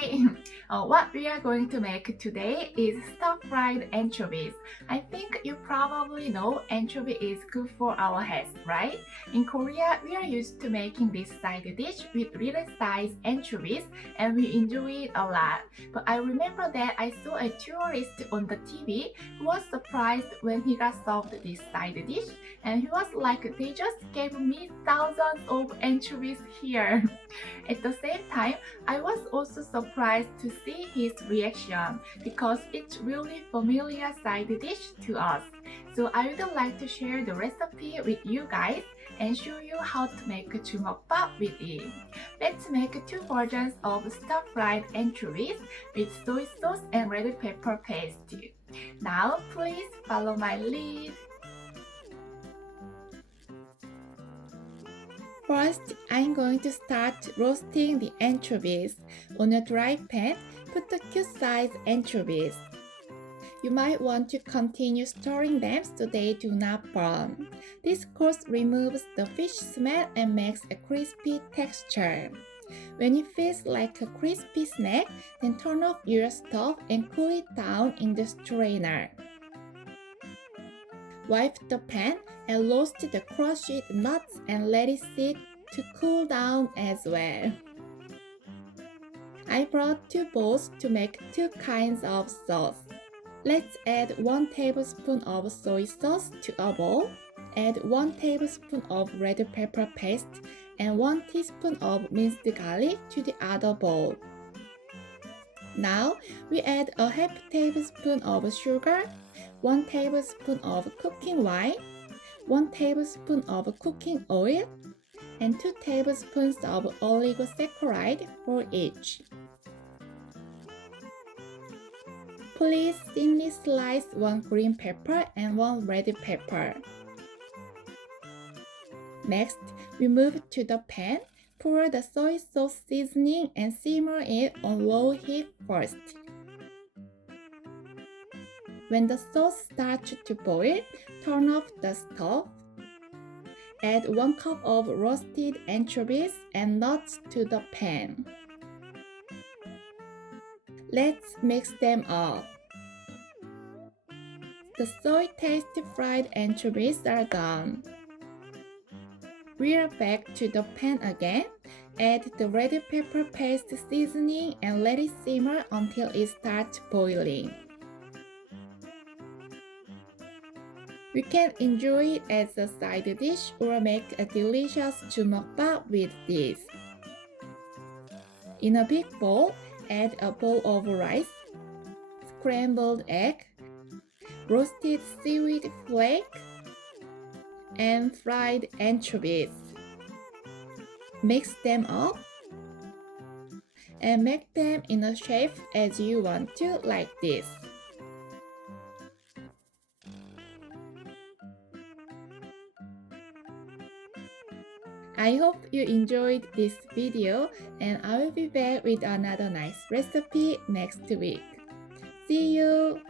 Hi! What we are going to make today is stir-fried anchovies. I think you probably know anchovy is good for our health, right? In Korea, we are used to making this side dish with little sized anchovies and we enjoy it a lot. But I remember that I saw a tourist on the TV who was surprised when he got served this side dish and he was like, they just gave me thousands of anchovies here. At the same time, I was also surprised to see his reaction because it's really familiar side dish to us. So I would like to share the recipe with you guys and show you how to make 주먹밥 with it. Let's make two versions of stir-fried anchovies with soy sauce and red pepper paste. Now please follow my lead. First, I'm going to start roasting the anchovies. On a dry pan, put the cute-sized anchovies. You might want to continue stirring them so they do not burn. This course removes the fish smell and makes a crispy texture. When it feels like a crispy snack, then turn off your stove and cool it down in the strainer. Wipe the pan and roast the crushed nuts and let it sit to cool down as well. I brought two bowls to make two kinds of sauce. Let's add 1 tablespoon of soy sauce to a bowl, add 1 tablespoon of red pepper paste and 1 teaspoon of minced garlic to the other bowl. Now we add a half tablespoon of sugar, 1 tablespoon of cooking wine, 1 tablespoon of cooking oil, and 2 tablespoons of oligosaccharide for each. Please thinly slice 1 green pepper and 1 red pepper. Next, we move to the pan, pour the soy sauce seasoning and simmer it on low heat first. When the sauce starts to boil, turn off the stove. Add 1 cup of roasted anchovies and nuts to the pan. Let's mix them up. The soy-tasted fried anchovies are done. Reel back to the pan again. Add the red pepper paste seasoning and let it simmer until it starts boiling. You can enjoy it as a side dish or make a delicious 주먹밥 with this. In a big bowl, add a bowl of rice, scrambled egg, roasted seaweed flake, and fried anchovies. Mix them up and make them in a shape as you want to, like this. I hope you enjoyed this video and I will be back with another nice recipe next week. See you!